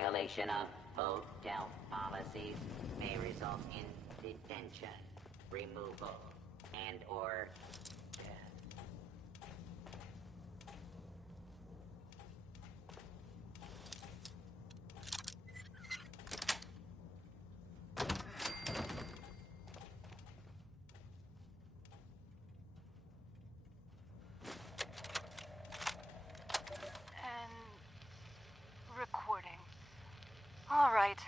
Violation of hotel policies may result in detention, removal, and/or death. Recording. All right.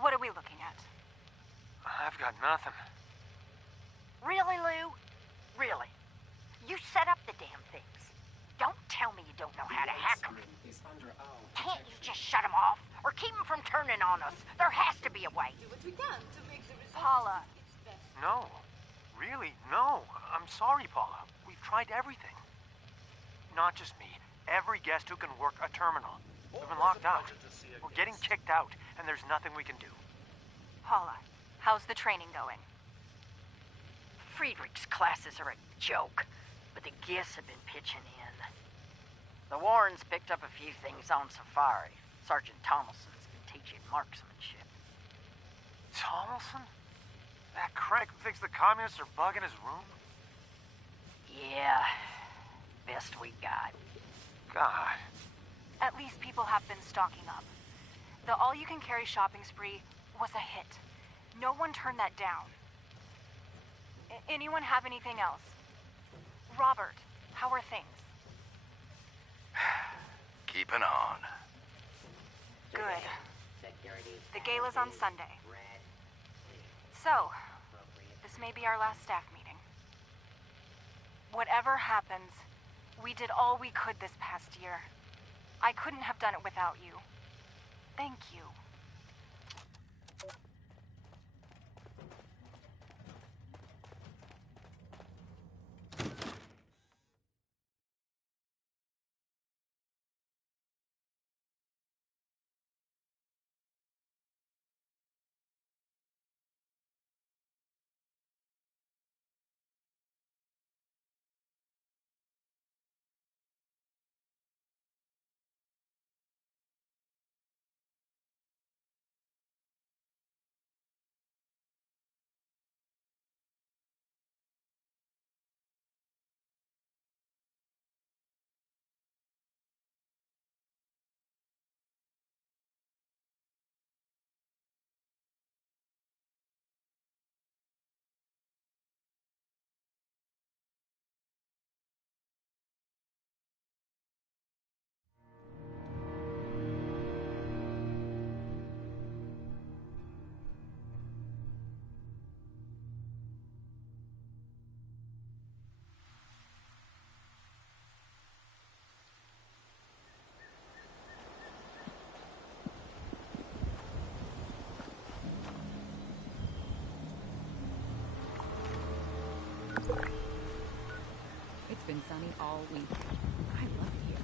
What are we looking at? I've got nothing. Really, Lou? Really? You set up the damn things. Don't tell me you don't know how to hack them. Can't you just shut them off? Or keep them from turning on us? There has to be a way. Do what we can to make the result. Paula. It's best. No. Really, no. I'm sorry, Paula. We've tried everything. Not just me. Every guest who can work a terminal. We've been locked out. We're getting kicked out, and there's nothing we can do. Paula, how's the training going? Friedrich's classes are a joke, but the Giss have been pitching in. The Warrens picked up a few things on Safari. Sergeant Tomlinson's been teaching marksmanship. Tomlinson? That crank who thinks the communists are bugging his room? Yeah, best we got. God. At least people have been stocking up. The all-you-can-carry shopping spree was a hit. No one turned that down. Anyone have anything else? Robert, how are things? Keeping on. Good. Security The gala's on Sunday. So, this may be our last staff meeting. Whatever happens, we did all we could this past year. I couldn't have done it without you. Thank you. It's been sunny all week. I love it here.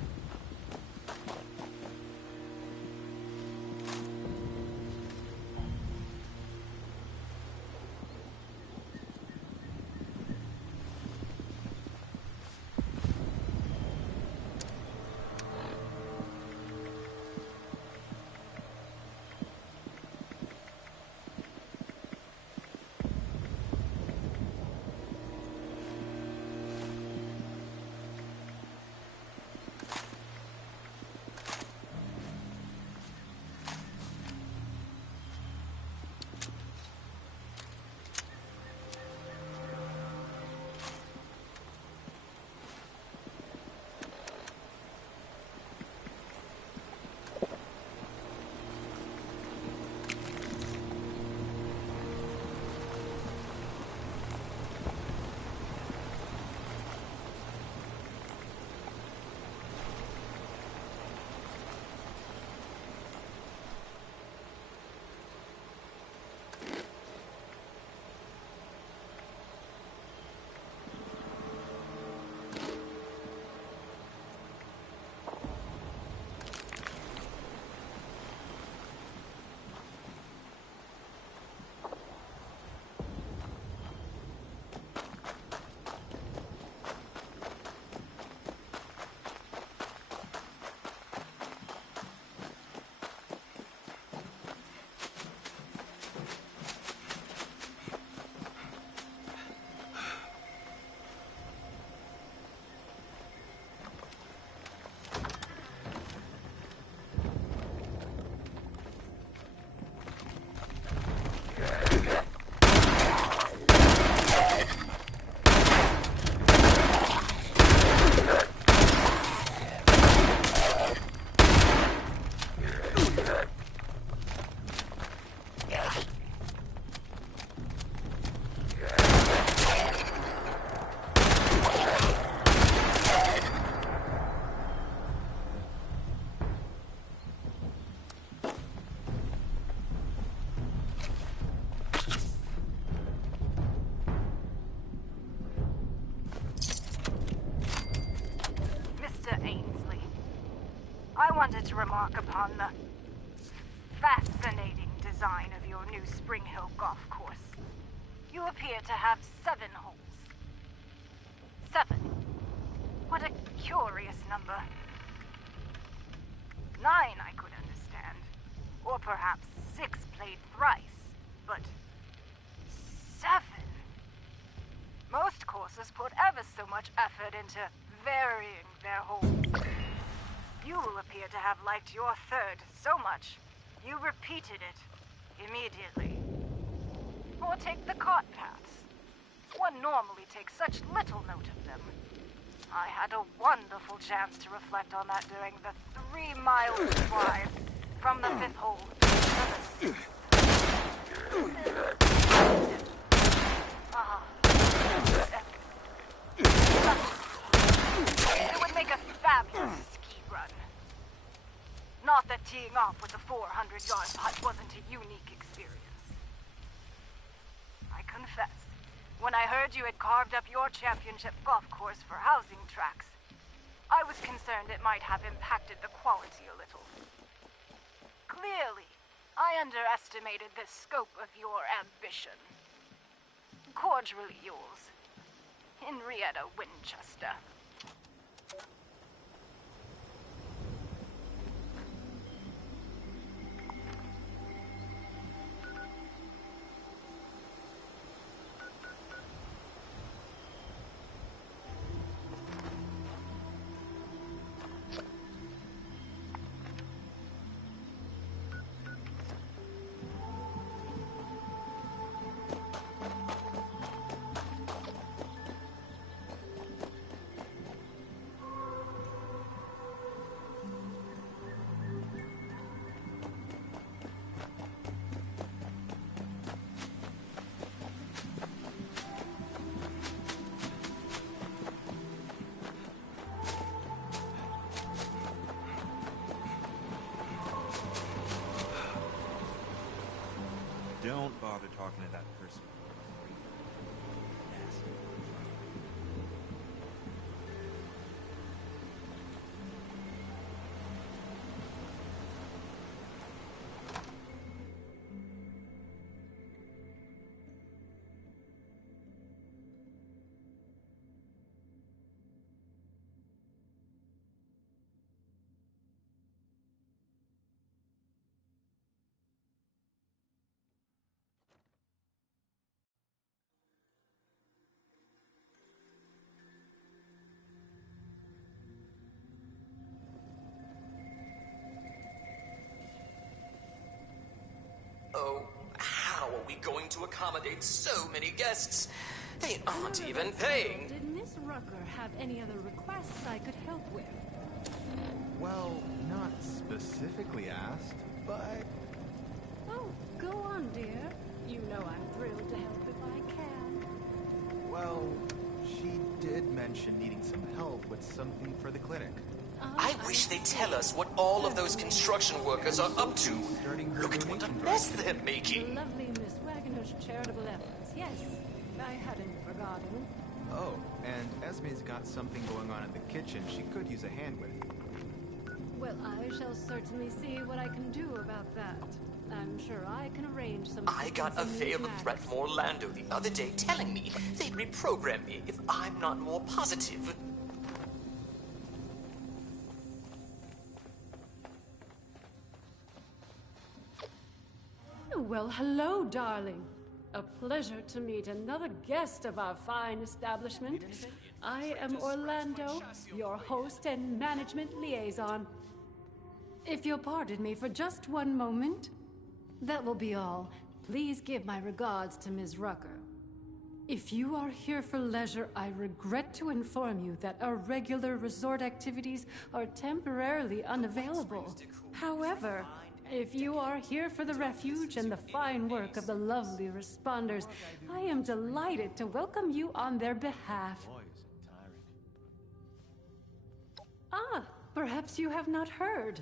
wanted to remark upon the fascinating design of your new Spring Hill golf course. You appear to have 7 holes. 7. What a curious number. 9 I could understand. Or perhaps 6 played thrice. But 7? Most courses put ever so much effort into varying their holes. You appear to have liked your 3rd so much, you repeated it immediately. Or take the cart paths. One normally takes such little note of them. I had a wonderful chance to reflect on that during the 3-mile drive from the 5th hole to the 6th. It would make a fabulous ski run. Not that teeing off with a 400-yard putt wasn't a unique experience. I confess, when I heard you had carved up your championship golf course for housing tracks, I was concerned it might have impacted the quality a little. Clearly, I underestimated the scope of your ambition. Cordially yours, Henrietta Winchester. Don't bother talking to that person. Oh, how are we going to accommodate so many guests? They aren't even paying. Did Miss Rucker have any other requests I could help with? Well, not specifically asked, but... Oh, go on, dear. You know I'm thrilled to help if I can. Well, she did mention needing some help with something for the clinic. I wish they'd tell us what all of those construction workers are up to. Look at what a mess they're making. Lovely Miss Wagner's charitable efforts. Yes, I hadn't forgotten. Oh, and Esme's got something going on in the kitchen she could use a hand with. Well, I shall certainly see what I can do about that. I'm sure I can arrange some... I got a veiled threat from Orlando the other day telling me they'd reprogram me if I'm not more positive. Well, hello, darling. A pleasure to meet another guest of our fine establishment. I am Orlando, your host and management liaison. If you'll pardon me for just one moment, that will be all. Please give my regards to Ms. Rucker. If you are here for leisure, I regret to inform you that our regular resort activities are temporarily unavailable. However, if you are here for the refuge and the fine work of the lovely responders, I am delighted to welcome you on their behalf. Ah, perhaps you have not heard.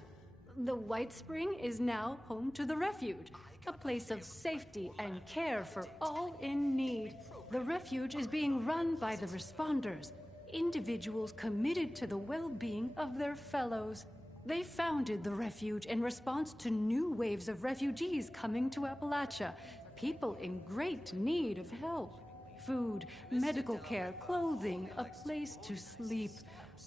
The White Spring is now home to the refuge, a place of safety and care for all in need. The refuge is being run by the responders, individuals committed to the well-being of their fellows. They founded the refuge in response to new waves of refugees coming to Appalachia. People in great need of help. Food, medical care, clothing, a place to sleep.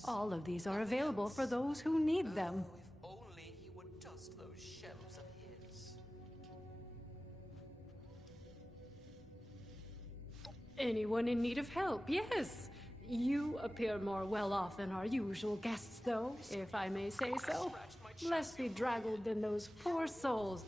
All of these are available for those who need them. If only he would dust those shelves of his. Anyone in need of help, yes. You appear more well off than our usual guests, though, if I may say so. Less bedraggled than those poor souls.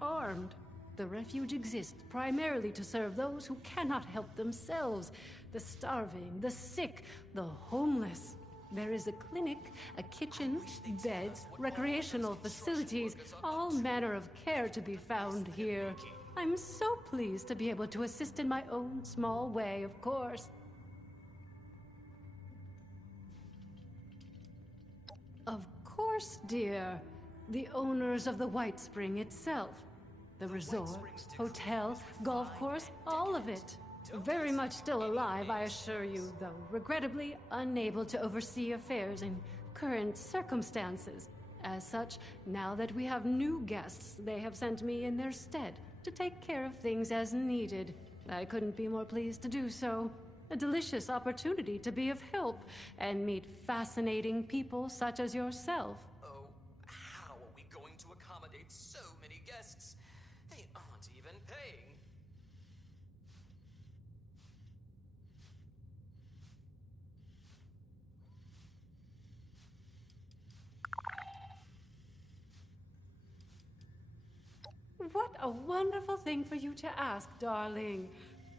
Armed. The refuge exists primarily to serve those who cannot help themselves. The starving, the sick, the homeless. There is a clinic, a kitchen, beds, recreational facilities, all manner of care to be found here. I'm so pleased to be able to assist in my own small way, of course. Of course, dear. The owners of the White Spring itself. The resort, hotel, golf course, all of it. Very much still alive, I assure you, though regrettably unable to oversee affairs in current circumstances. As such, now that we have new guests, they have sent me in their stead to take care of things as needed. I couldn't be more pleased to do so. A delicious opportunity to be of help and meet fascinating people such as yourself. Oh, how are we going to accommodate so many guests? They aren't even paying. What a wonderful thing for you to ask, darling.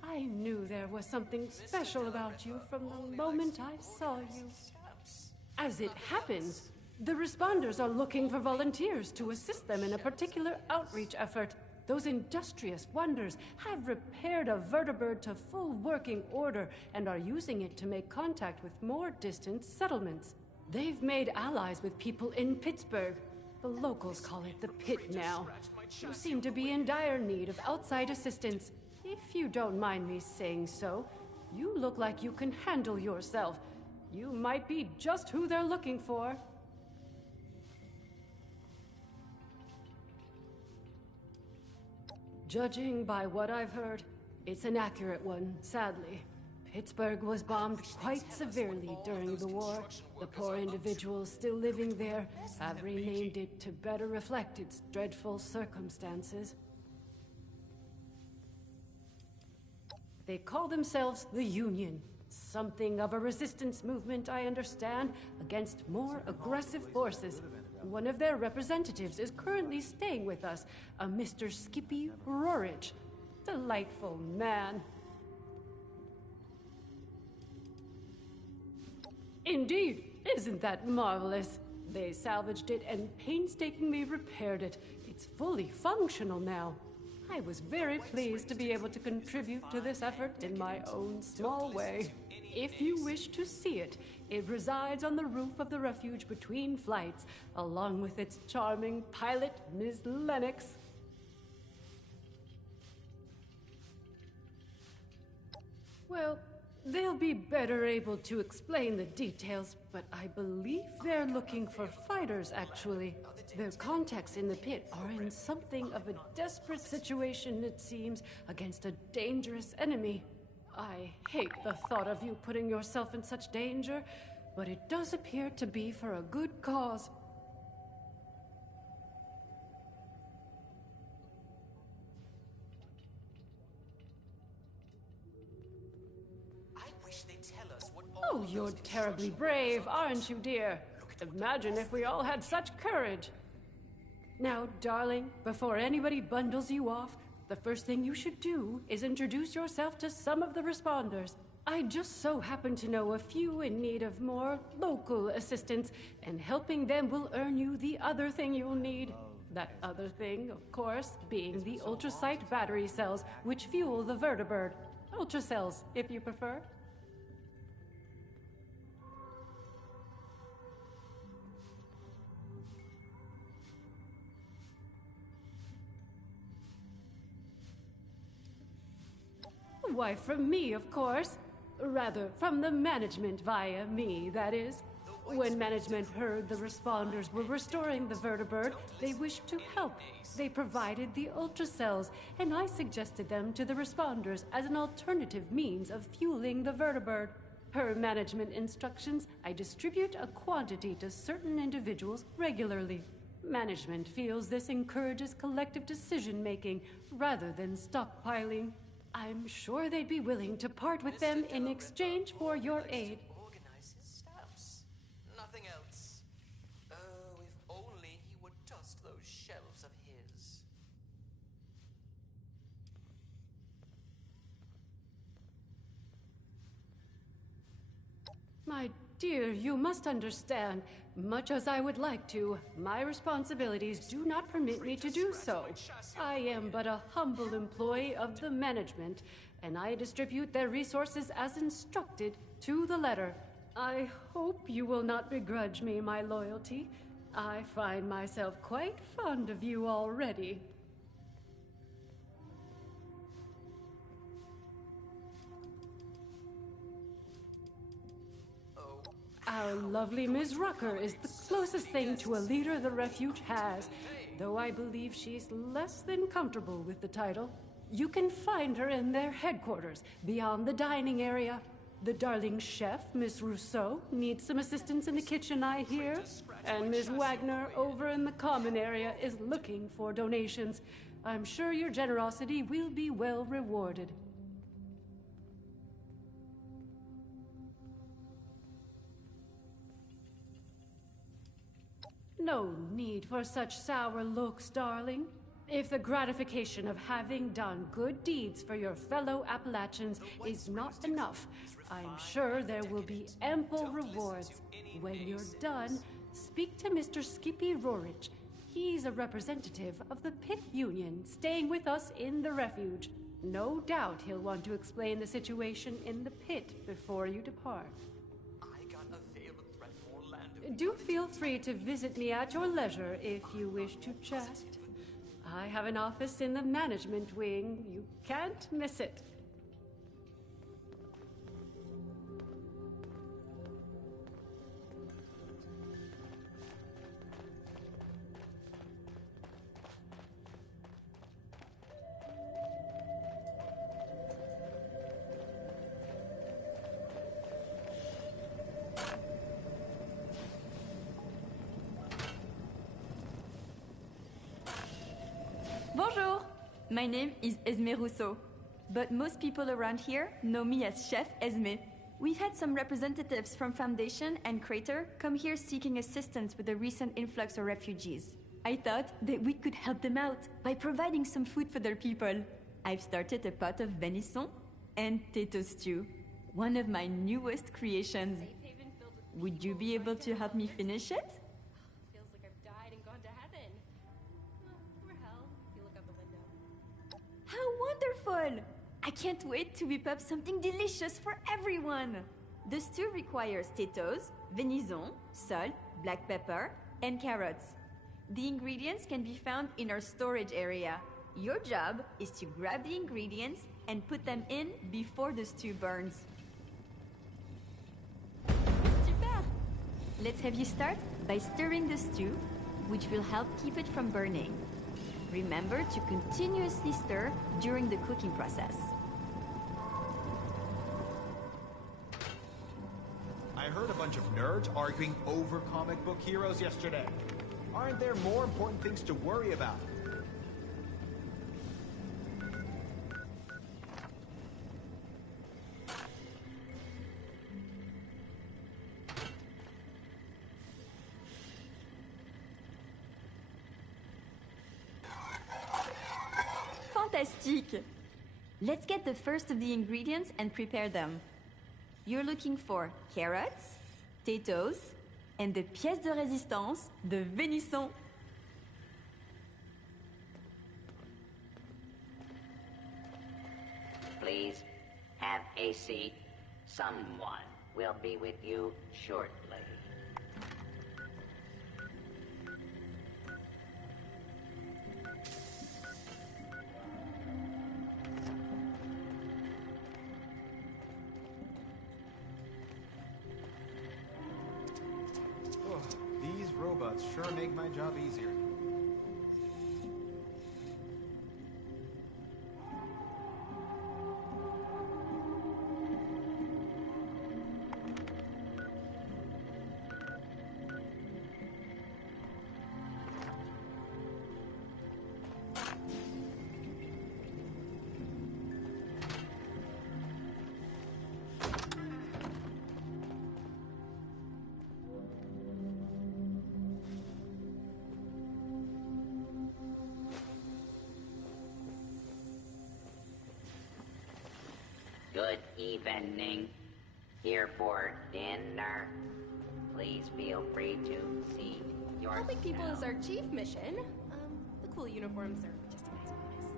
I knew there was something special about you from the moment I saw you. As it happens, the responders are looking for volunteers to assist them in a particular outreach effort. Those industrious wonders have repaired a vertibird to full working order and are using it to make contact with more distant settlements. They've made allies with people in Pittsburgh. The locals call it the Pit now. You seem to be in dire need of outside assistance. If you don't mind me saying so, you look like you can handle yourself. You might be just who they're looking for. Judging by what I've heard, it's an accurate one, sadly. Pittsburgh was bombed quite severely during the war. The poor individuals still living there have renamed it to better reflect its dreadful circumstances. They call themselves the Union. Something of a resistance movement, I understand, against more aggressive forces. One of their representatives is currently staying with us, a Mr. Skippy Rorridge. Delightful man. Indeed, isn't that marvelous? They salvaged it and painstakingly repaired it. It's fully functional now. I was very pleased to be able to contribute to this effort in my own small way. If you wish to see it, it resides on the roof of the refuge between flights, along with its charming pilot, Ms. Lennox. Well, they'll be better able to explain the details, but I believe they're looking for fighters, actually. Their contacts in the pit are in something of a desperate situation, it seems, against a dangerous enemy. I hate the thought of you putting yourself in such danger, but it does appear to be for a good cause. Oh, you're terribly brave, aren't you, dear? Imagine if we all had such courage. Now, darling, before anybody bundles you off, the first thing you should do is introduce yourself to some of the responders. I just so happen to know a few in need of more local assistance, and helping them will earn you the other thing you'll need. That other thing, of course, being the ultrasight battery cells, which fuel the vertibird. Ultracells, if you prefer. Why, from me, of course. Rather, from the management via me, that is. When management heard the responders were restoring the vertibird, they wished to help. They provided the ultracells, and I suggested them to the responders as an alternative means of fueling the vertibird. Per management instructions, I distribute a quantity to certain individuals regularly. Management feels this encourages collective decision-making rather than stockpiling. I'm sure they'd be willing to part with them in exchange for your aid. Organize his staffs. Nothing else. Oh, if only he would dust those shelves of his. My dear, you must understand, much as I would like to, my responsibilities do not permit me to do so. I am but a humble employee of the management, and I distribute their resources as instructed to the letter. I hope you will not begrudge me my loyalty. I find myself quite fond of you already. Our lovely Ms. Rucker is the closest thing to a leader the refuge has, though I believe she's less than comfortable with the title. You can find her in their headquarters, beyond the dining area. The darling chef, Miss Rousseau, needs some assistance in the kitchen, I hear. And Miss Wagner, over in the common area, is looking for donations. I'm sure your generosity will be well rewarded. No need for such sour looks, darling. If the gratification of having done good deeds for your fellow Appalachians is not enough, I'm sure there will be ample rewards. When you're done, speak to Mr. Skippy Rorich. He's a representative of the Pit Union staying with us in the refuge. No doubt he'll want to explain the situation in the pit before you depart. Do feel free to visit me at your leisure if you wish to chat. I have an office in the management wing. You can't miss it. Bonjour! My name is Esme Rousseau, but most people around here know me as Chef Esme. We've had some representatives from Foundation and Crater come here seeking assistance with the recent influx of refugees. I thought that we could help them out by providing some food for their people. I've started a pot of venison and Tato stew, one of my newest creations. Would you be able to help me finish it? Feels like I've died and gone to heaven. Or hell, if you look out the window. How wonderful! I can't wait to whip up something delicious for everyone! The stew requires potatoes, venison, salt, black pepper, and carrots. The ingredients can be found in our storage area. Your job is to grab the ingredients and put them in before the stew burns. Super! Let's have you start by stirring the stew, which will help keep it from burning. Remember to continuously stir during the cooking process. I heard a bunch of nerds arguing over comic book heroes yesterday. Aren't there more important things to worry about? Fantastique! Let's get the first of the ingredients and prepare them. You're looking for carrots, potatoes, and the pièce de résistance, the venison. Please have a seat. Someone will be with you shortly. would sure make my job easier. Good evening. Here for dinner. Please feel free to seat yourself. Helping people is our chief mission. The cool uniforms are just a nice bonus.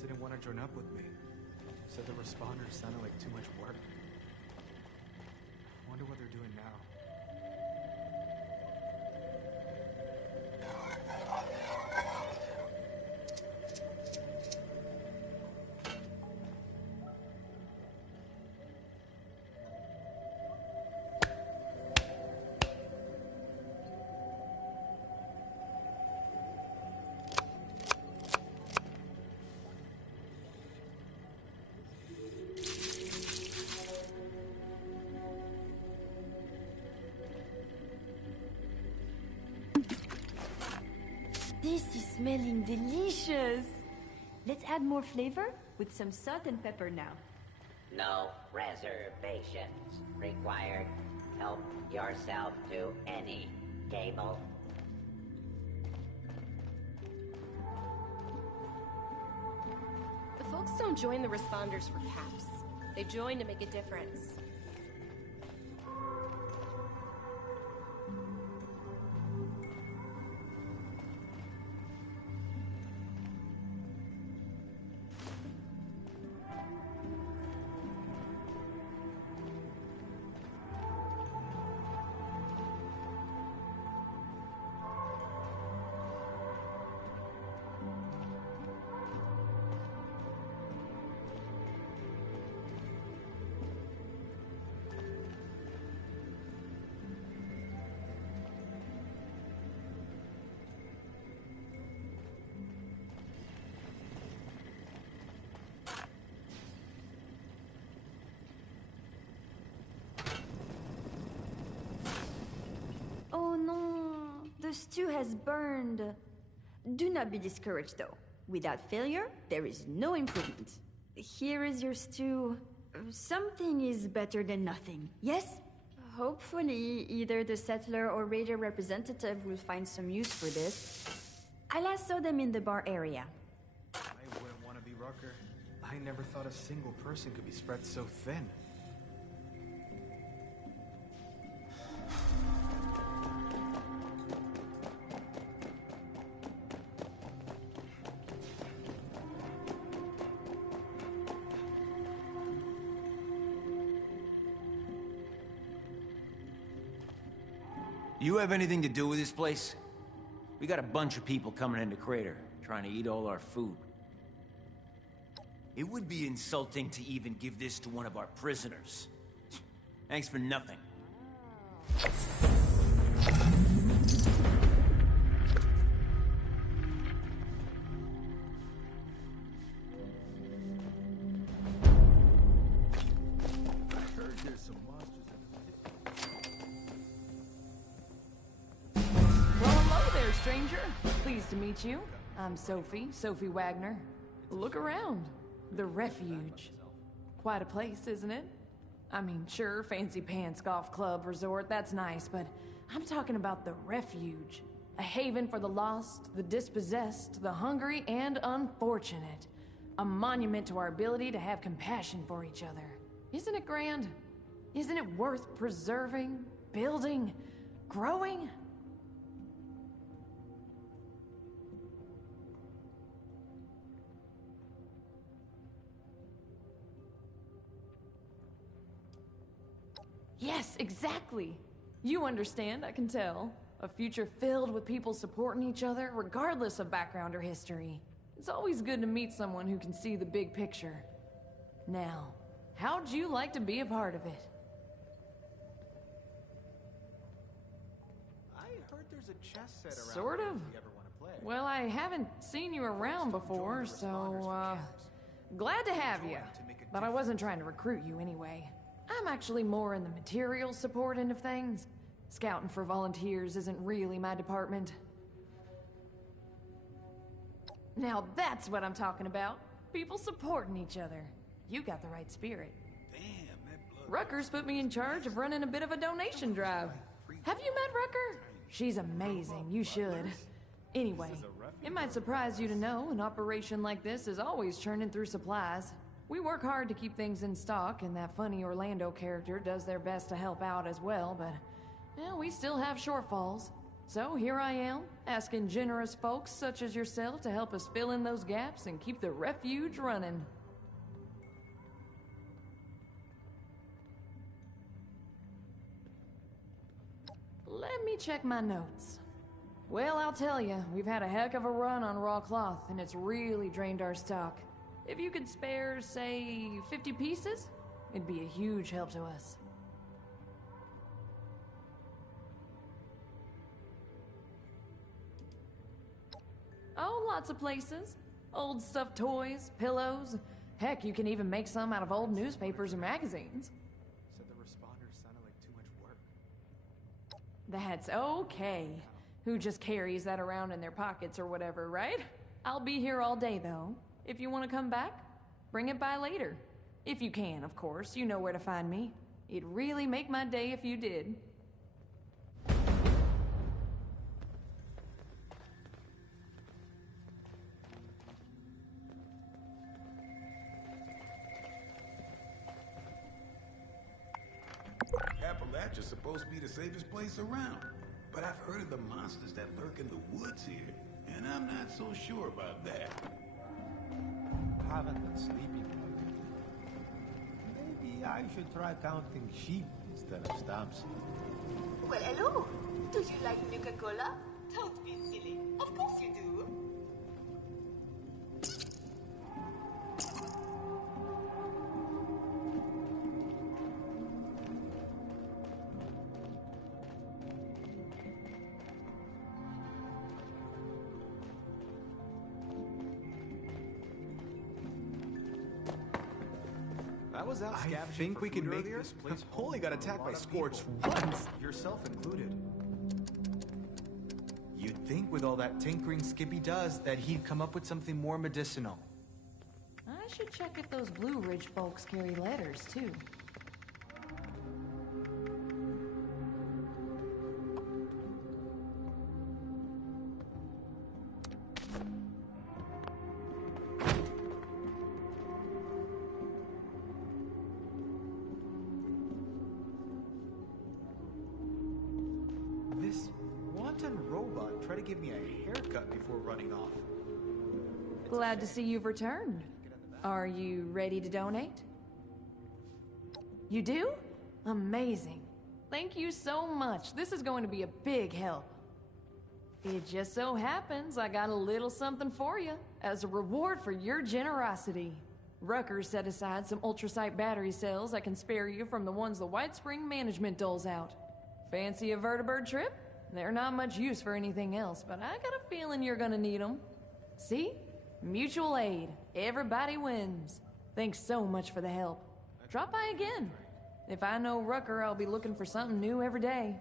Didn't want to join up with me. Said the responders sounded like too much work. I wonder what they're doing now. This is smelling delicious. Let's add more flavor with some salt and pepper now. No reservations required. Help yourself to any table. The folks don't join the responders for caps. They join to make a difference. Oh no, the stew has burned. Do not be discouraged though. Without failure, there is no improvement. Here is your stew. Something is better than nothing, yes? Hopefully, either the settler or raider representative will find some use for this. I last saw them in the bar area. I wouldn't want to be Rucker. I never thought a single person could be spread so thin. You have anything to do with this place? We got a bunch of people coming into Crater, trying to eat all our food. It would be insulting to even give this to one of our prisoners. Thanks for nothing. Stranger, pleased to meet you. I'm Sophie Wagner. Look around. The Refuge. Quite a place, isn't it? I mean, sure, fancy pants golf club resort, that's nice, but I'm talking about the Refuge. A haven for the lost, the dispossessed, the hungry, and unfortunate. A monument to our ability to have compassion for each other. Isn't it grand? Isn't it worth preserving, building, growing? Yes, exactly. You understand, I can tell. A future filled with people supporting each other, regardless of background or history. It's always good to meet someone who can see the big picture. Now, how'd you like to be a part of it? I heard there's a chess set around Sort here of. if you ever want to play. Well, I haven't seen you around before, so, glad to have you. But I wasn't trying to recruit you anyway. I'm actually more in the material support end of things. Scouting for volunteers isn't really my department. Now that's what I'm talking about. People supporting each other. You got the right spirit. Damn, that blood. Rucker's put me in charge of running a bit of a donation drive. Have you met Rucker? She's amazing. You should. Anyway, it might surprise you to know an operation like this is always churning through supplies. We work hard to keep things in stock, and that funny Orlando character does their best to help out as well, but we still have shortfalls. So here I am, asking generous folks such as yourself to help us fill in those gaps and keep the refuge running. Let me check my notes. Well, I'll tell you, we've had a heck of a run on raw cloth, and it's really drained our stock. If you could spare, say, 50 pieces, it'd be a huge help to us. Oh, lots of places. Old stuffed toys, pillows. Heck, you can even make some out of old newspapers or magazines. Said the responders sounded like too much work. That's okay. Who just carries that around in their pockets or whatever, right? I'll be here all day, though. If you want to come back, bring it by later. If you can, of course. You know where to find me. It'd really make my day if you did. Appalachia's supposed to be the safest place around. But I've heard of the monsters that lurk in the woods here, and I'm not so sure about that. Haven't been sleeping lately. Maybe I should try counting sheep instead of stamps. Well, hello. Do you like Nuka-Cola? Don't be silly. Of course you do. I think we can make this place. Holy got attacked by Scorch once, yourself included. You'd think with all that tinkering Skippy does that he'd come up with something more medicinal. I should check if those Blue Ridge folks carry letters, too. Give me a haircut before running off. Glad to see you've returned. Are you ready to donate? You do? Amazing. Thank you so much. This is going to be a big help. It just so happens I got a little something for you as a reward for your generosity. Rucker set aside some ultrasight battery cells I can spare you from the ones the White Spring management doles out. Fancy a vertibird trip? They're not much use for anything else, but I got a feeling you're gonna need them. See? Mutual aid. Everybody wins. Thanks so much for the help. Drop by again. If I know Rucker, I'll be looking for something new every day.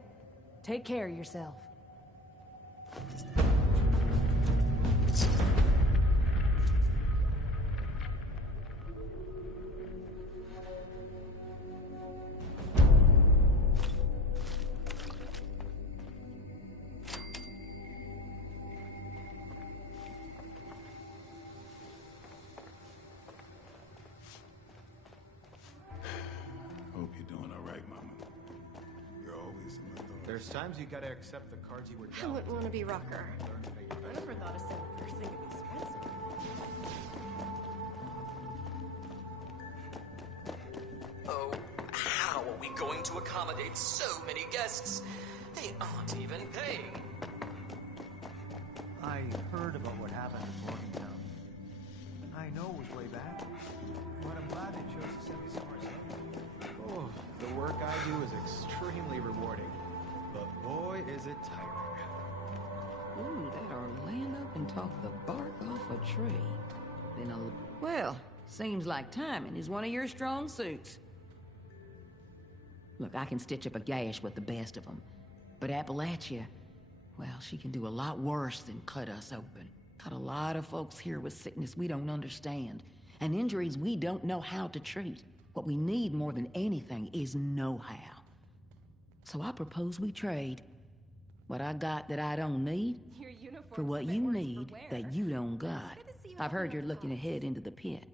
Take care of yourself. There's times you gotta accept the cards you were dealt. I wouldn't want to be Rucker. I never thought a simple person could be Spencer. Oh, how are we going to accommodate so many guests. They aren't even paying. I heard about what happened in Morgantown. I know it was way back, but I'm glad they chose to send me somewhere safe. Oh, the work I do is extremely rewarding, but boy, is it tiring. Ooh, that Orlando can talk the bark off a tree. Well, seems like timing is one of your strong suits. Look, I can stitch up a gash with the best of them, but Appalachia, well, she can do a lot worse than cut us open. Got a lot of folks here with sickness we don't understand, and injuries we don't know how to treat. What we need more than anything is know-how. So I propose we trade. What I got that I don't need, for what you need that you don't got. I've heard you're looking ahead into the pit,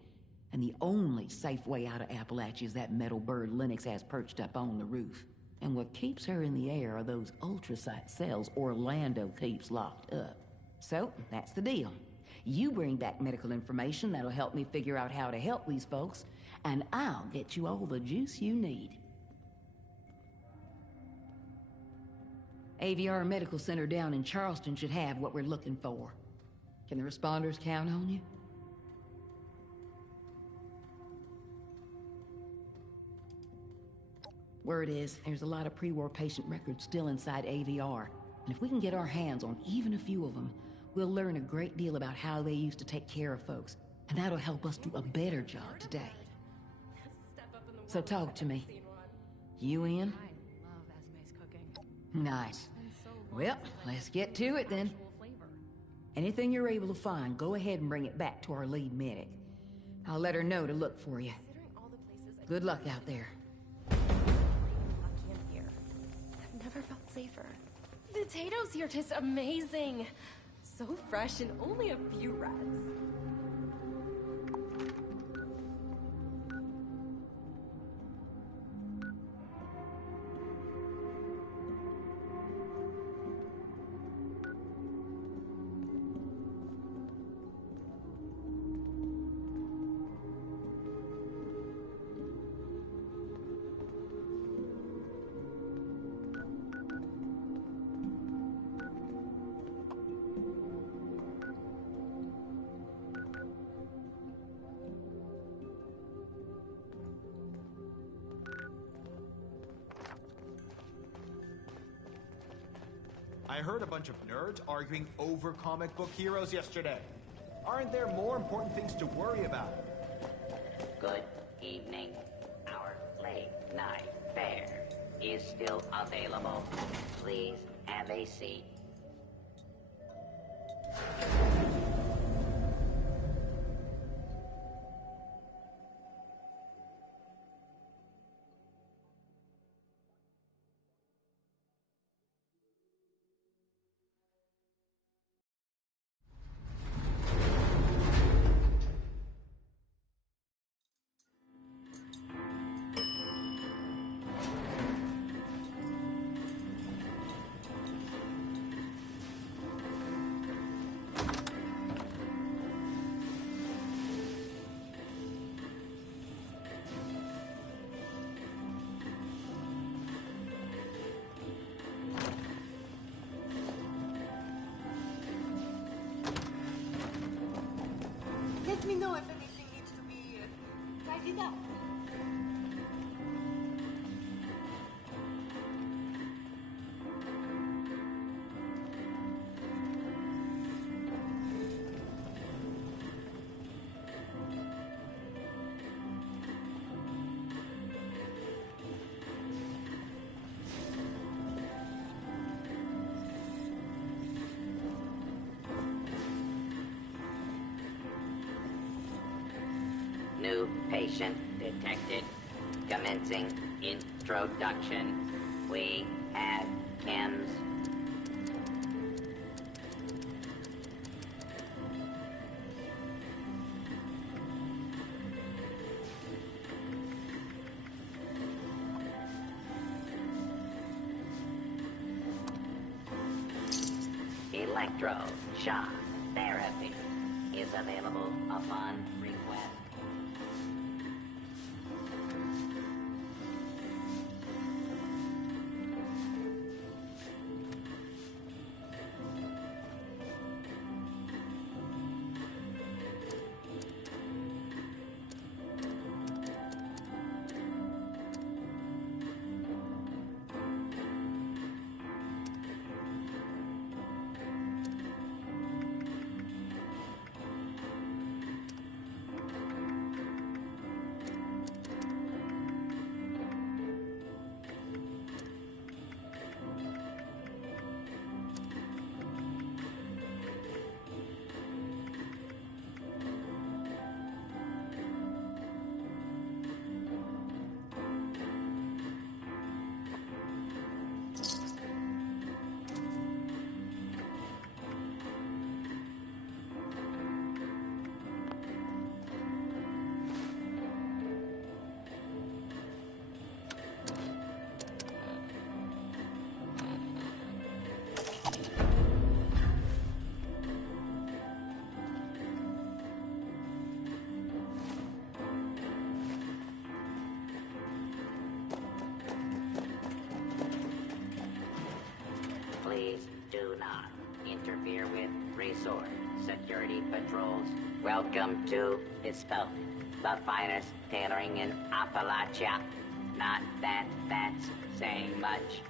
and the only safe way out of Appalachia is that metal bird Lennox has perched up on the roof. And what keeps her in the air are those ultrasite cells Orlando keeps locked up. So, that's the deal. You bring back medical information that'll help me figure out how to help these folks, and I'll get you all the juice you need. AVR Medical Center down in Charleston should have what we're looking for. Can the responders count on you? Word is, there's a lot of pre-war patient records still inside AVR, and if we can get our hands on even a few of them, we'll learn a great deal about how they used to take care of folks, and that'll help us do a better job today. So talk to me. You in? I love Esme's cooking. Nice. Well, let's get to it then. Anything you're able to find, go ahead and bring it back to our lead medic. I'll let her know to look for you. Good luck out there. I've never felt safer. The potatoes here taste amazing. So fresh and only a few rats. I heard a bunch of nerds arguing over comic book heroes yesterday. Aren't there more important things to worry about? Good evening. Our late night fare is still available. Please have a seat. Let me know if anything needs to be tidied up. New patient detected. Commencing introduction. We have chems. Electroshock therapy is available upon request. sword security patrols. Welcome to Bespoke, the finest tailoring in Appalachia. Not that that's saying much.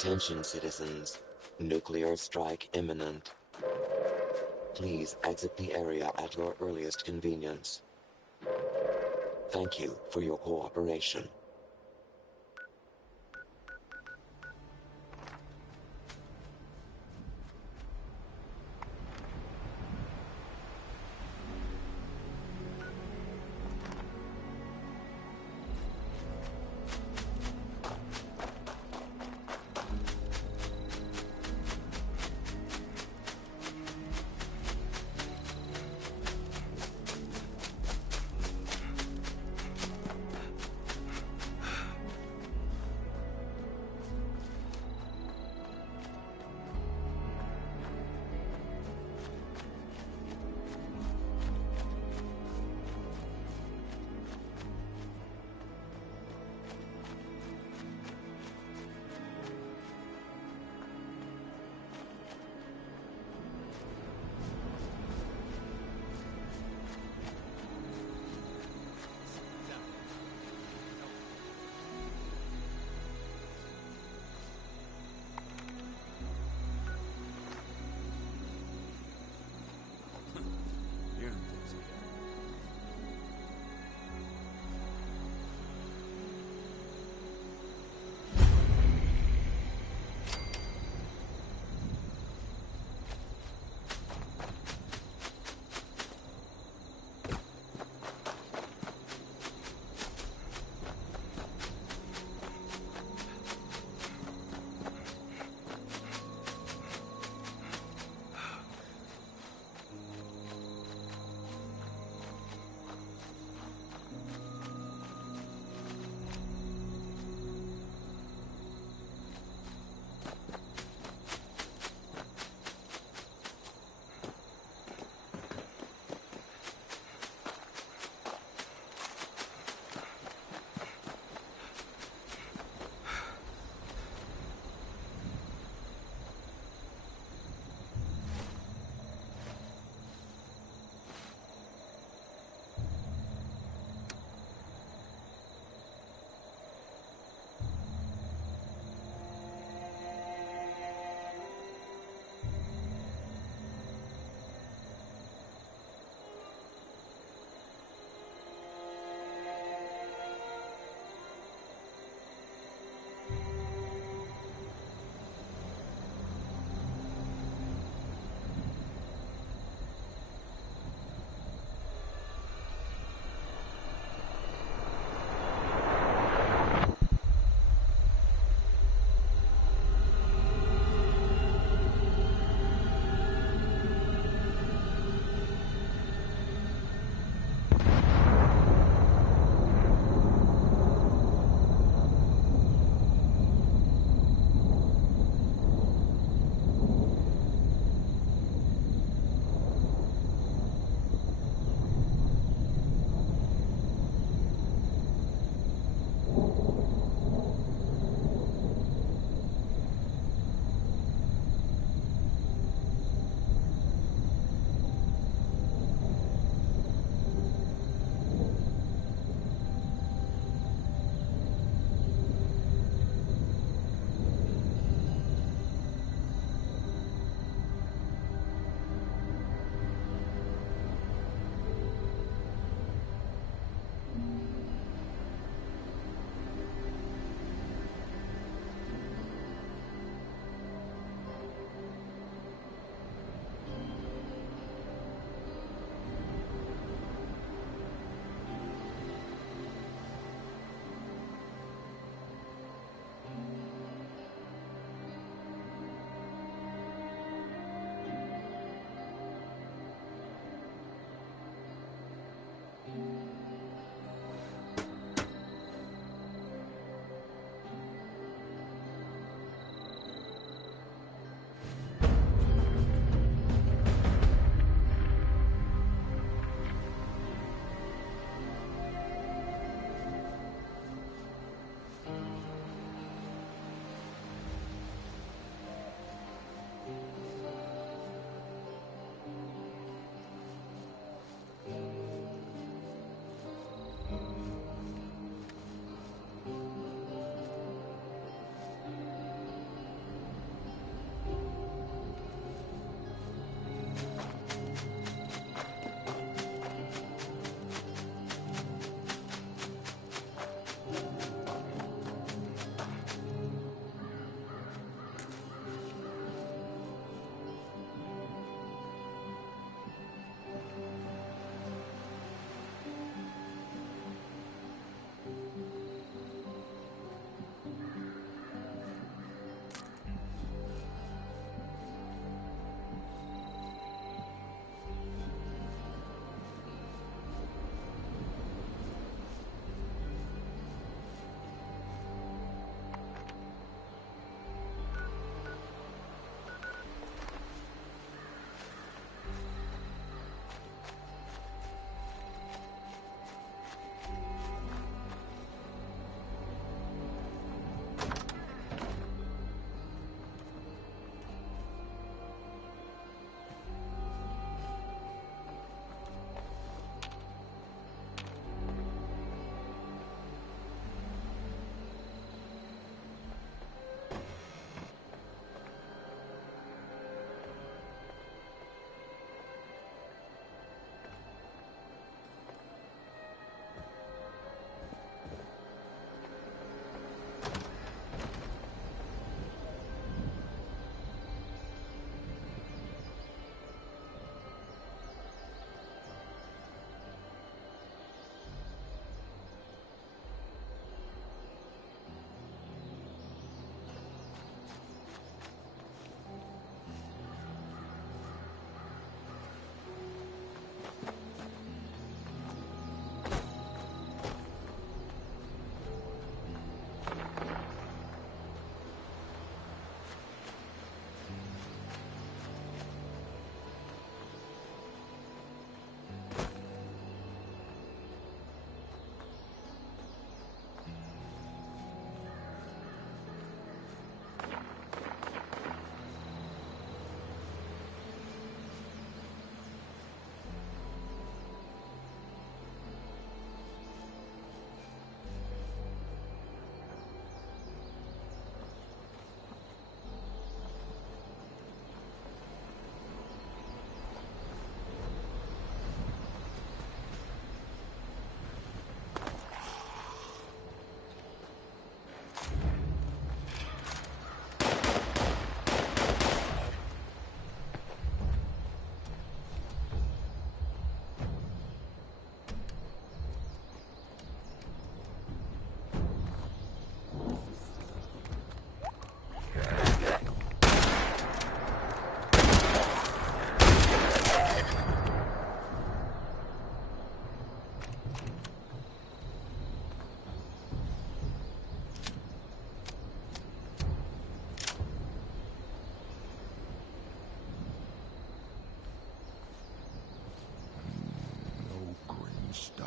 Attention, citizens. Nuclear strike imminent. Please exit the area at your earliest convenience. Thank you for your cooperation.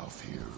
yourself here.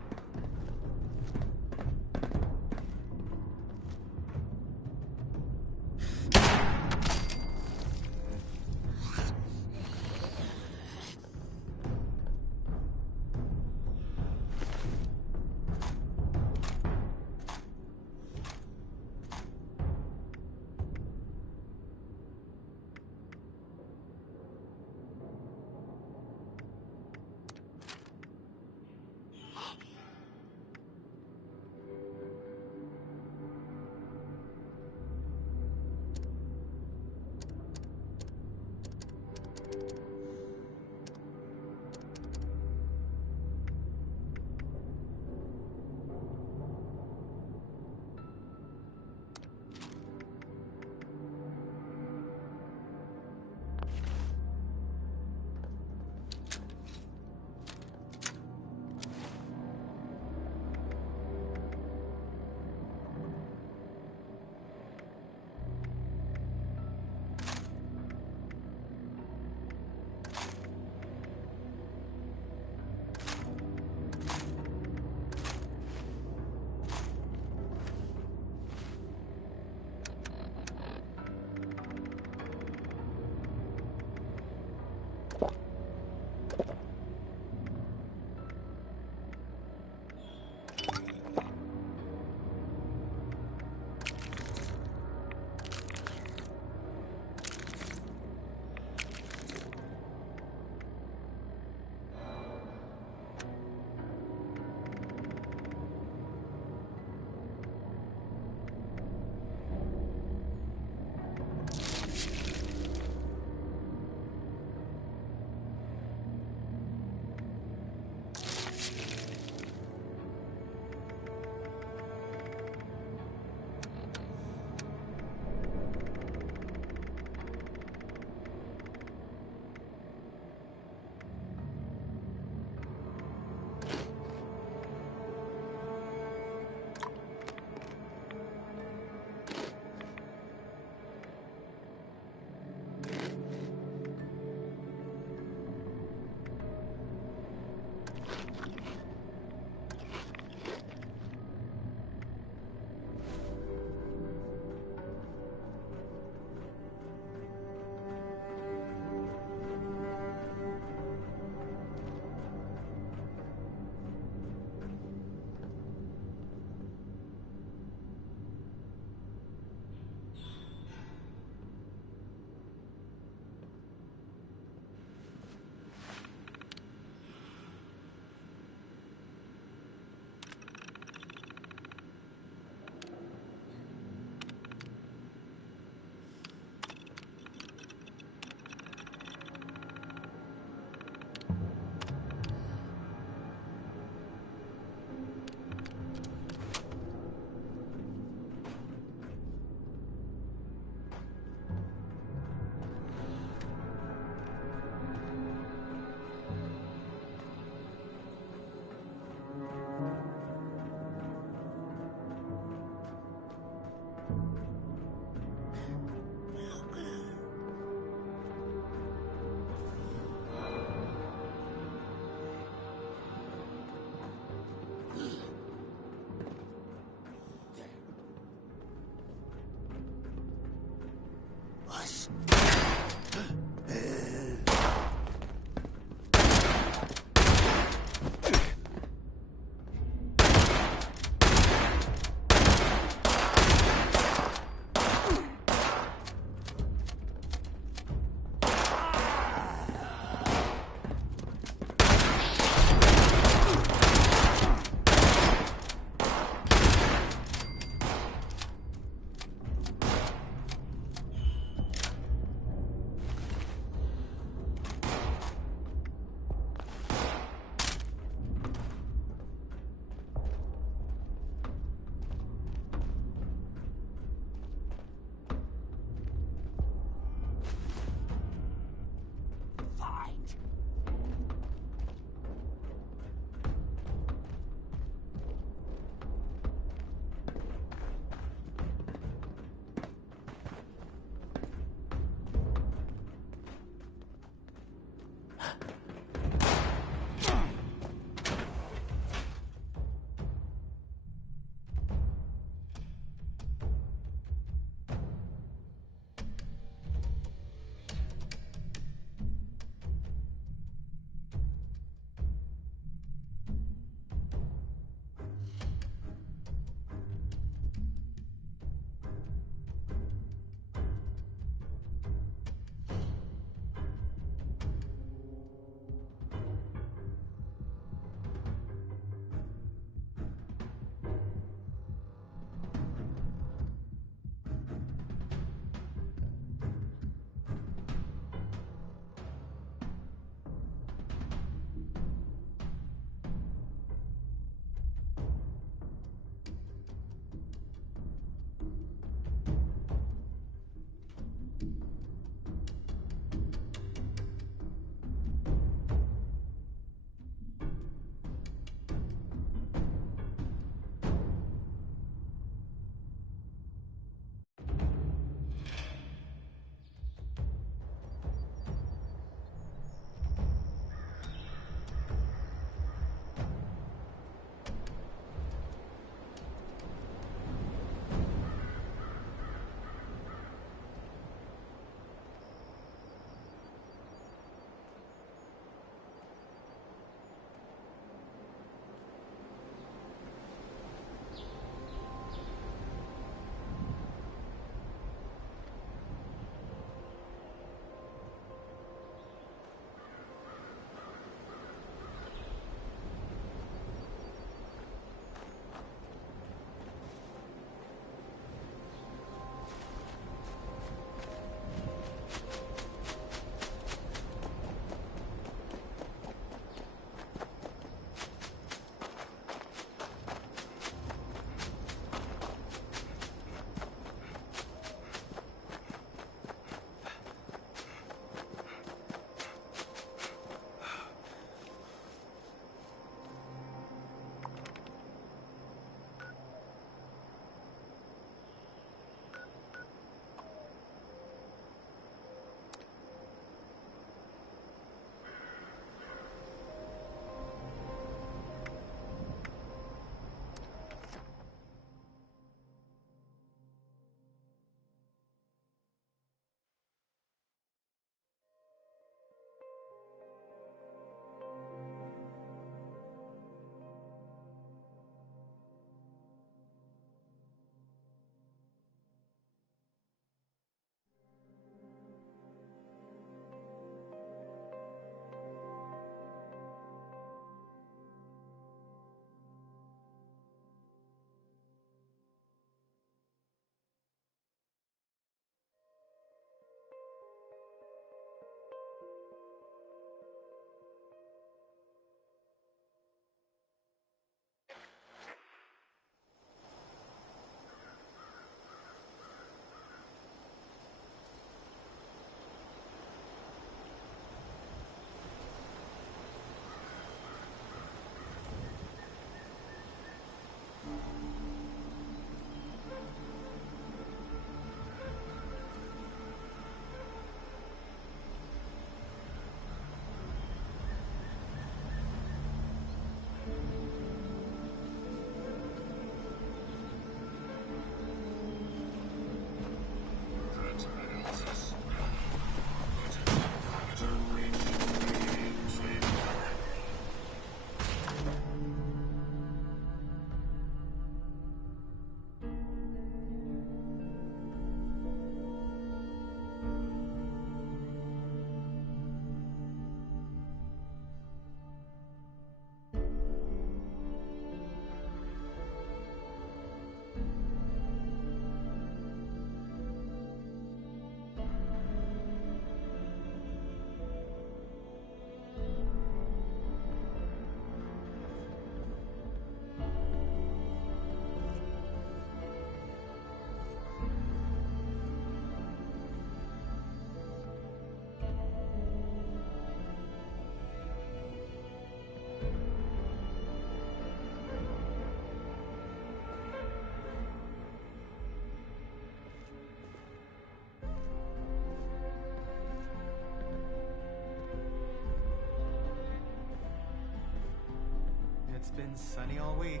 It's been sunny all week.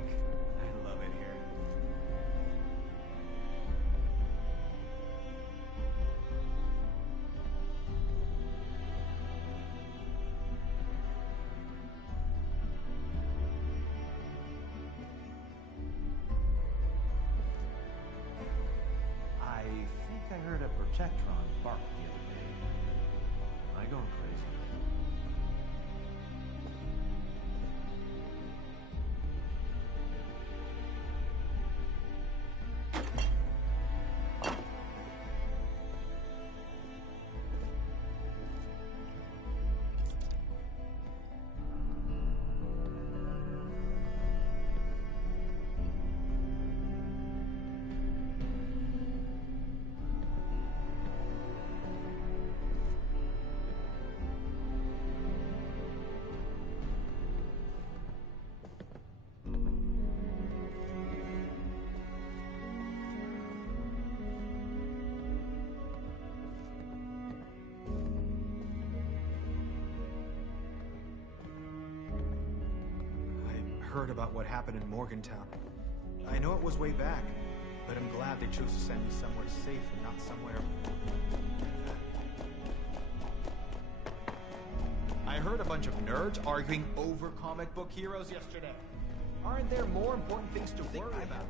I love it here. I think I heard a Protectron bark the other day. Am I going crazy? Heard about what happened in Morgantown. I know it was way back, but I'm glad they chose to send me somewhere safe and not somewhere like that. I heard a bunch of nerds arguing over comic book heroes yesterday. Aren't there more important things to worry about?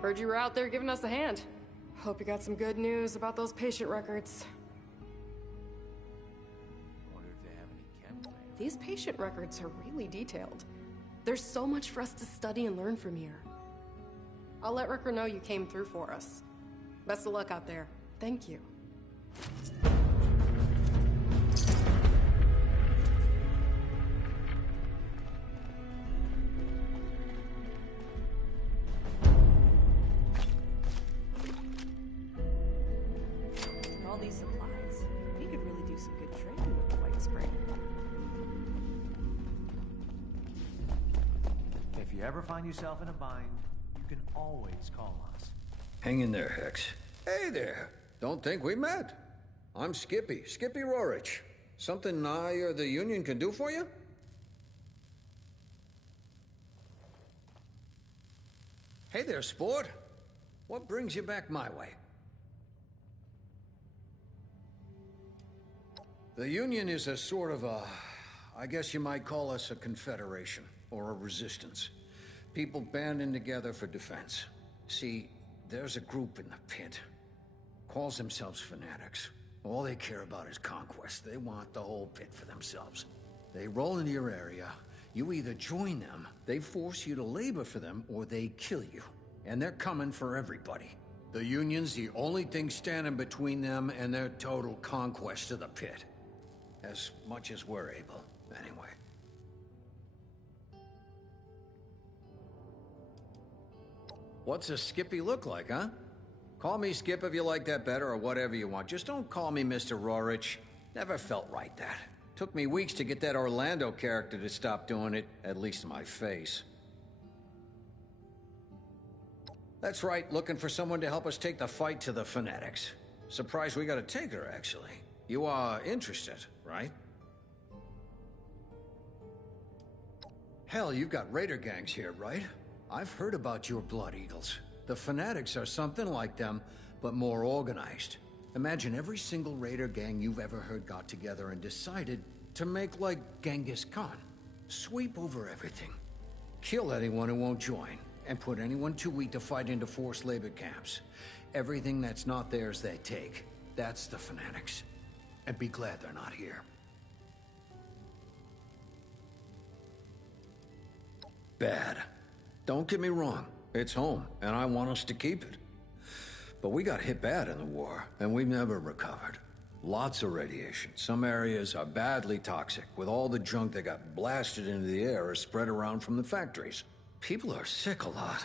Heard you were out there giving us a hand. Hope you got some good news about those patient records. Wonder if they have any chem plans. These patient records are really detailed. There's so much for us to study and learn from here. I'll let Ricker know you came through for us. Best of luck out there. Thank you. All these supplies. We could really do some good trading with the White Spring. If you ever find yourself in a bind, you can always call us. Hang in there, Hex. Hey there. Don't think we met. I'm Skippy Rorich. Something I or the Union can do for you? Hey there, sport. What brings you back my way? The Union is a sort of a... I guess you might call us a confederation, or a resistance. People banding together for defense. See, there's a group in the pit. Calls themselves fanatics. All they care about is conquest. They want the whole pit for themselves. They roll into your area. You either join them, they force you to labor for them, or they kill you. And they're coming for everybody. The Union's the only thing standing between them and their total conquest of the pit. As much as we're able, anyway. What's a Skippy look like, huh? Call me Skip if you like that better, or whatever you want. Just don't call me Mr. Rorich. Never felt right, that. Took me weeks to get that Orlando character to stop doing it, at least to my face. That's right, looking for someone to help us take the fight to the Fanatics. Surprised we got a taker, actually. You are interested, right? Hell, you've got raider gangs here, right? I've heard about your Blood Eagles. The Fanatics are something like them, but more organized. Imagine every single raider gang you've ever heard got together and decided to make like Genghis Khan. Sweep over everything. Kill anyone who won't join, and put anyone too weak to fight into forced labor camps. Everything that's not theirs, they take. That's the Fanatics. And be glad they're not here. Bad. Don't get me wrong. It's home, and I want us to keep it. But we got hit bad in the war, and we've never recovered. Lots of radiation. Some areas are badly toxic, with all the junk that got blasted into the air or spread around from the factories. People are sick a lot,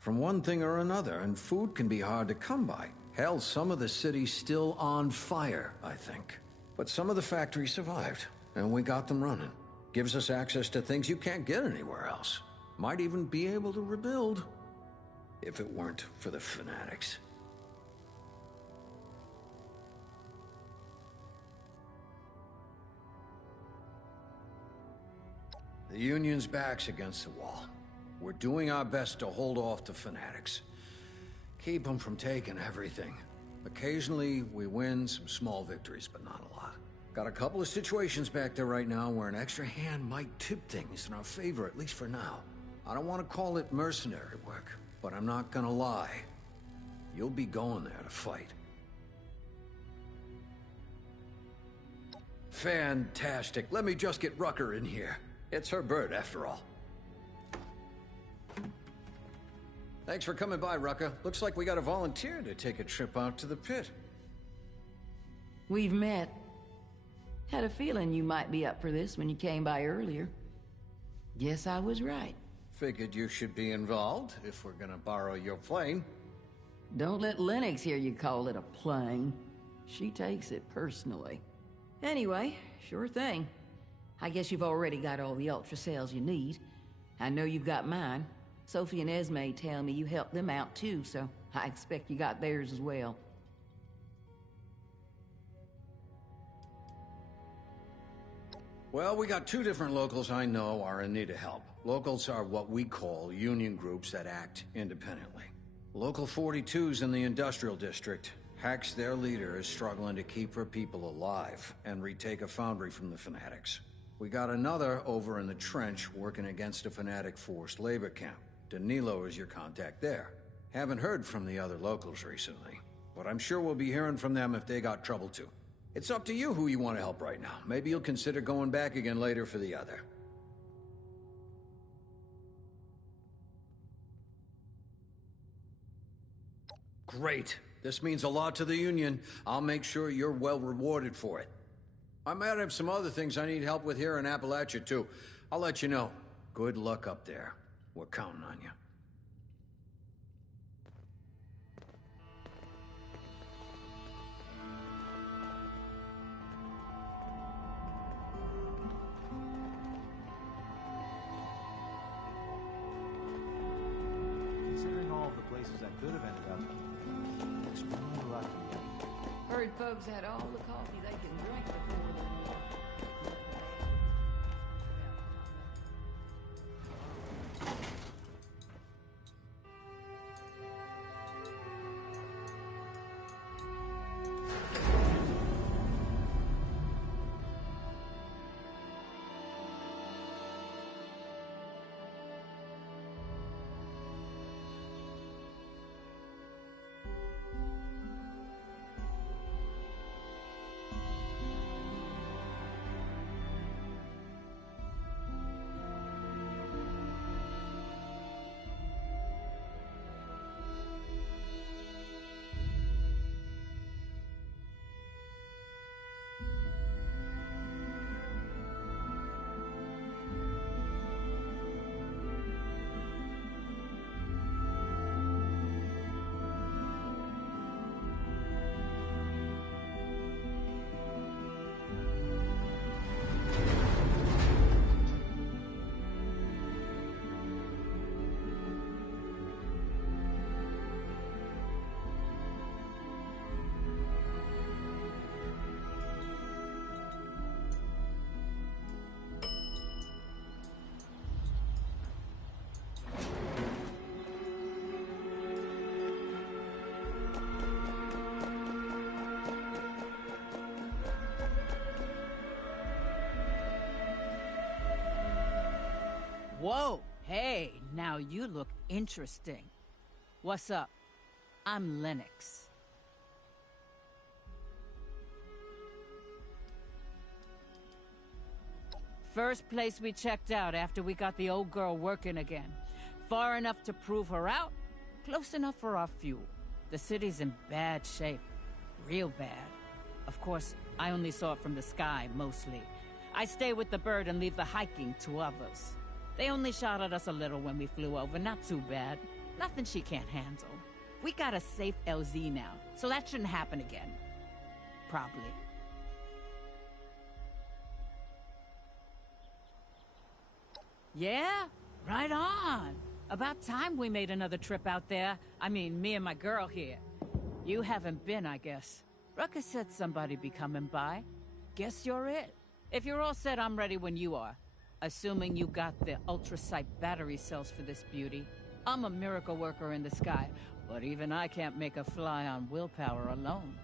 from one thing or another, and food can be hard to come by. Hell, some of the city's still on fire, I think. But some of the factories survived, and we got them running. Gives us access to things you can't get anywhere else. Might even be able to rebuild. if it weren't for the fanatics. The Union's back's against the wall. We're doing our best to hold off the fanatics. Keep them from taking everything. Occasionally, we win some small victories, but not a lot. Got a couple of situations back there right now where an extra hand might tip things in our favor, at least for now. I don't want to call it mercenary work, but I'm not gonna lie. You'll be going there to fight. Fantastic. Let me just get Rucker in here. It's her bird, after all. Thanks for coming by, Rucker. Looks like we got a volunteer to take a trip out to the pit. We've met. Had a feeling you might be up for this when you came by earlier. Guess I was right. Figured you should be involved, if we're gonna borrow your plane. Don't let Lennox hear you call it a plane. She takes it personally. Anyway, sure thing. I guess you've already got all the Ultra cells you need. I know you've got mine. Sophie and Esme tell me you helped them out too, so I expect you got theirs as well. Well, we got two different locals I know are in need of help. Locals are what we call union groups that act independently. Local 42's in the industrial district. Hax, their leader, is struggling to keep her people alive and retake a foundry from the fanatics. We got another over in the trench working against a fanatic forced labor camp. Danilo is your contact there. Haven't heard from the other locals recently, but I'm sure we'll be hearing from them if they got trouble too. It's up to you who you want to help right now. Maybe you'll consider going back again later for the other. Great. This means a lot to the Union. I'll make sure you're well rewarded for it. I might have some other things I need help with here in Appalachia, too. I'll let you know. Good luck up there. We're counting on you. Considering all of the places I could have ended up, I'm extremely lucky. Heard folks had all the coffee they can drink before the war. Whoa, hey, now you look interesting. What's up? I'm Lennox. First place we checked out after we got the old girl working again. Far enough to prove her out, close enough for our fuel. The city's in bad shape. Real bad. Of course, I only saw it from the sky, mostly. I stay with the bird and leave the hiking to others. They only shot at us a little when we flew over, not too bad. Nothing she can't handle. We got a safe LZ now, so that shouldn't happen again. Probably. Yeah, right on. About time we made another trip out there. I mean, me and my girl here. You haven't been, I guess. Ruckus said somebody'd be coming by. Guess you're it. If you're all set, I'm ready when you are. Assuming you got the ultrasight battery cells for this beauty. I'm a miracle worker in the sky, but even I can't make a fly on willpower alone.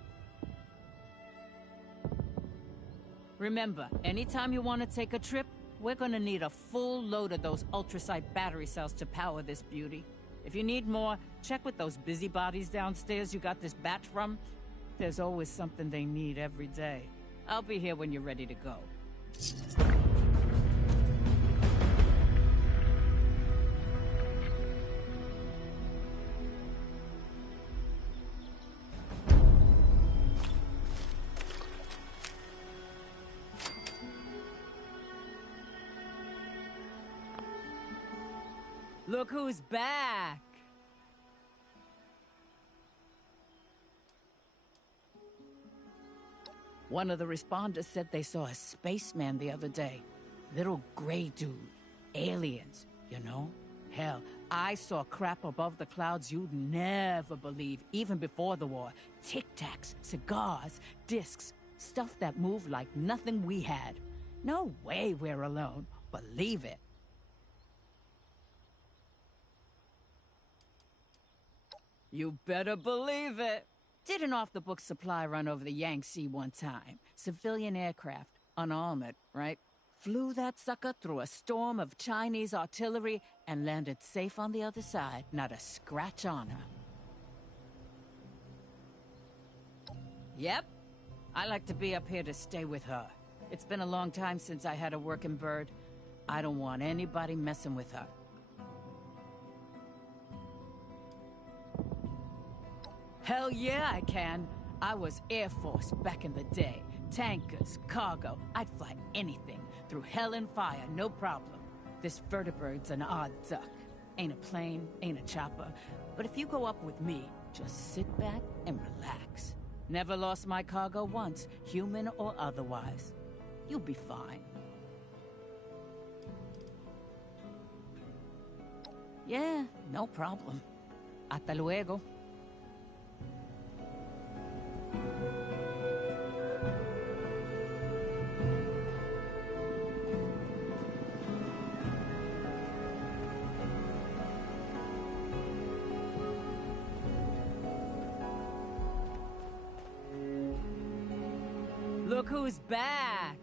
Remember, anytime you want to take a trip, we're gonna need a full load of those ultrasight battery cells to power this beauty. If you need more, check with those busybodies downstairs you got this batch from. There's always something they need every day. I'll be here when you're ready to go. Look who's back! One of the responders said they saw a spaceman the other day. Little gray dude. Aliens, you know? Hell, I saw crap above the clouds you'd never believe, even before the war. Tic-tacs, cigars, discs, stuff that moved like nothing we had. No way we're alone. Believe it. You better believe it. Did an off-the-book supply run over the Yangtze one time. Civilian aircraft, unarmored, right? Flew that sucker through a storm of Chinese artillery and landed safe on the other side. Not a scratch on her. Yep. I like to be up here to stay with her. It's been a long time since I had a working bird. I don't want anybody messing with her. Hell yeah, I can. I was Air Force back in the day. Tankers, cargo, I'd fly anything. Through hell and fire, no problem. This vertebrate's an odd duck. Ain't a plane, ain't a chopper. But if you go up with me, just sit back and relax. Never lost my cargo once, human or otherwise. You'll be fine. Yeah, no problem. Hasta luego. Look who's back!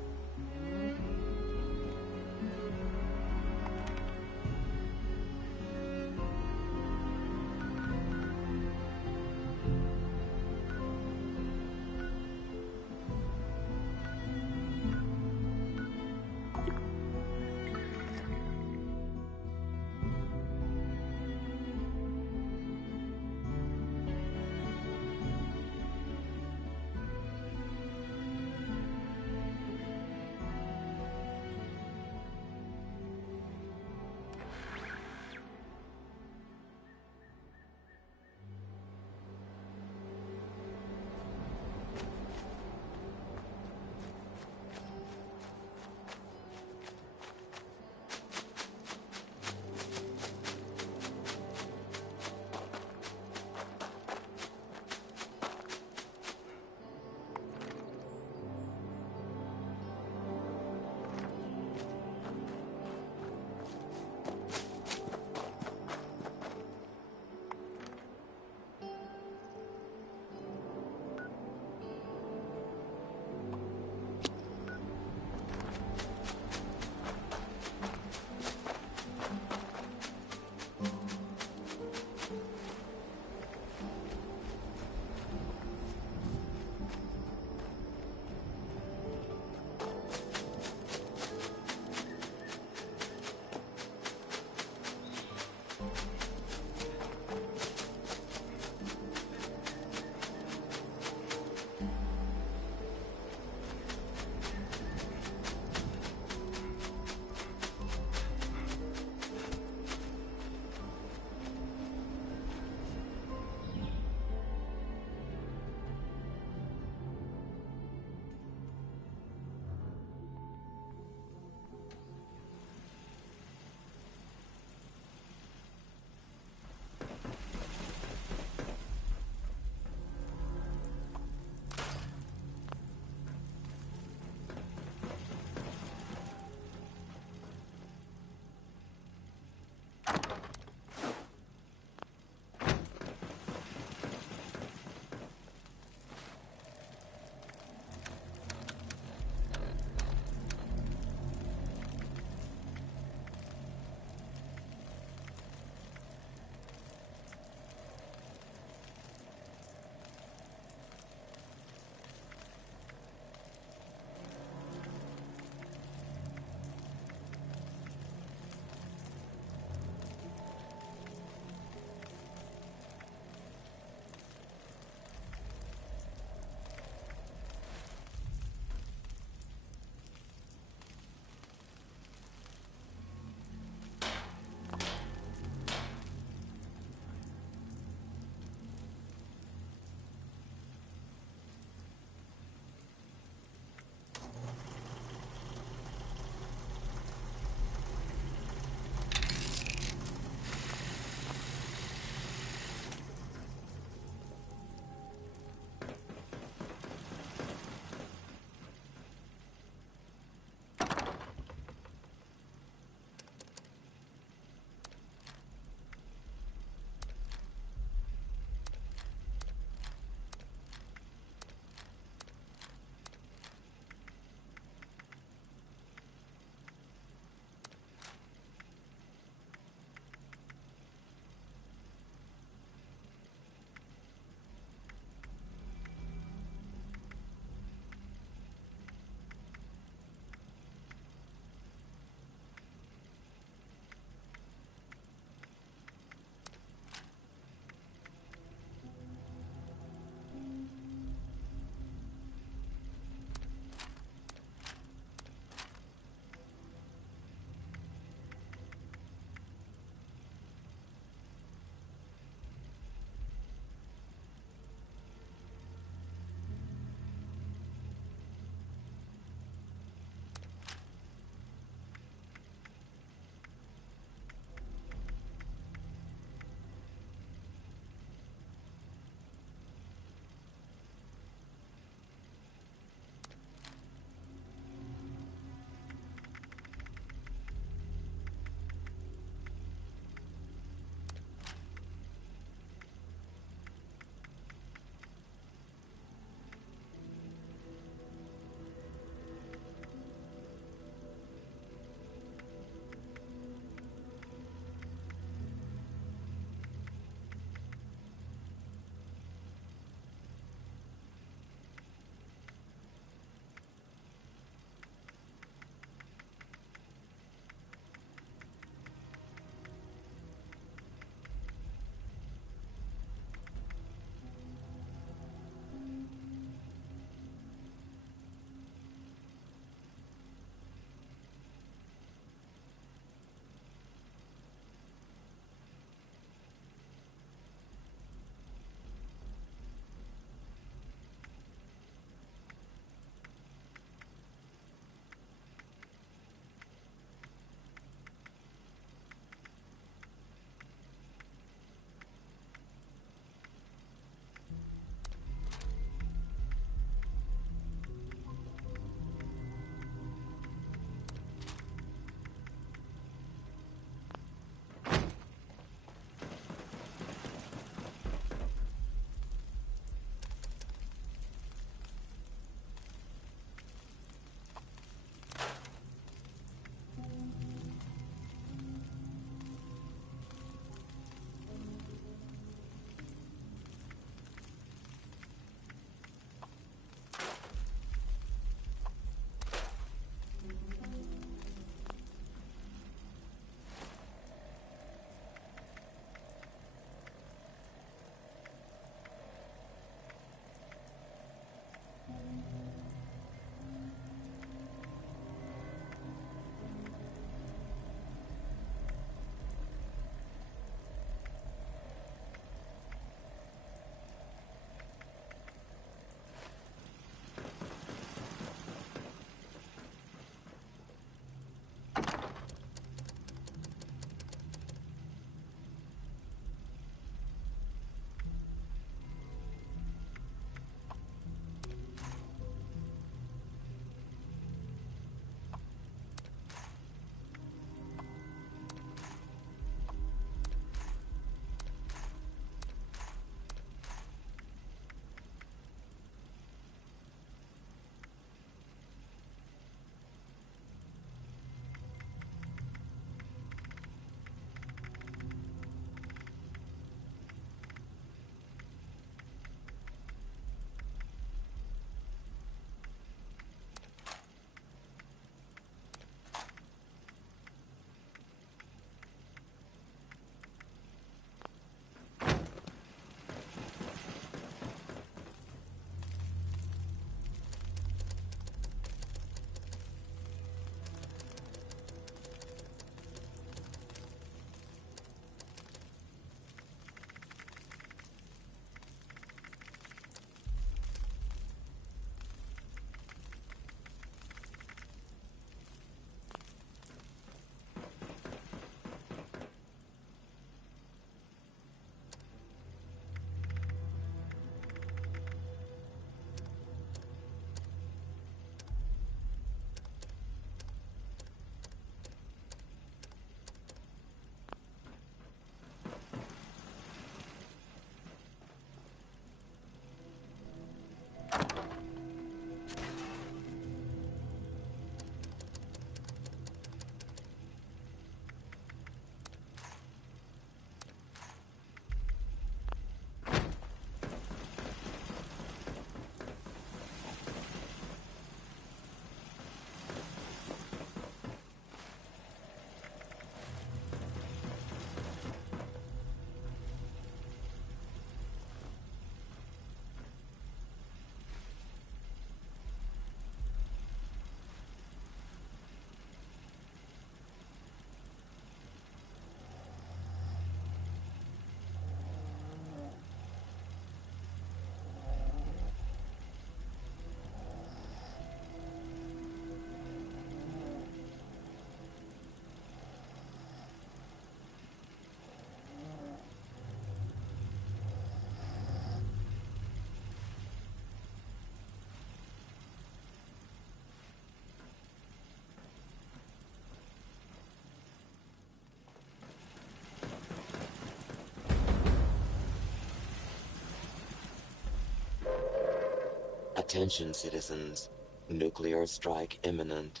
Attention citizens. Nuclear strike imminent.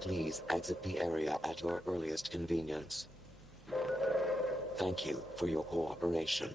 Please exit the area at your earliest convenience. Thank you for your cooperation.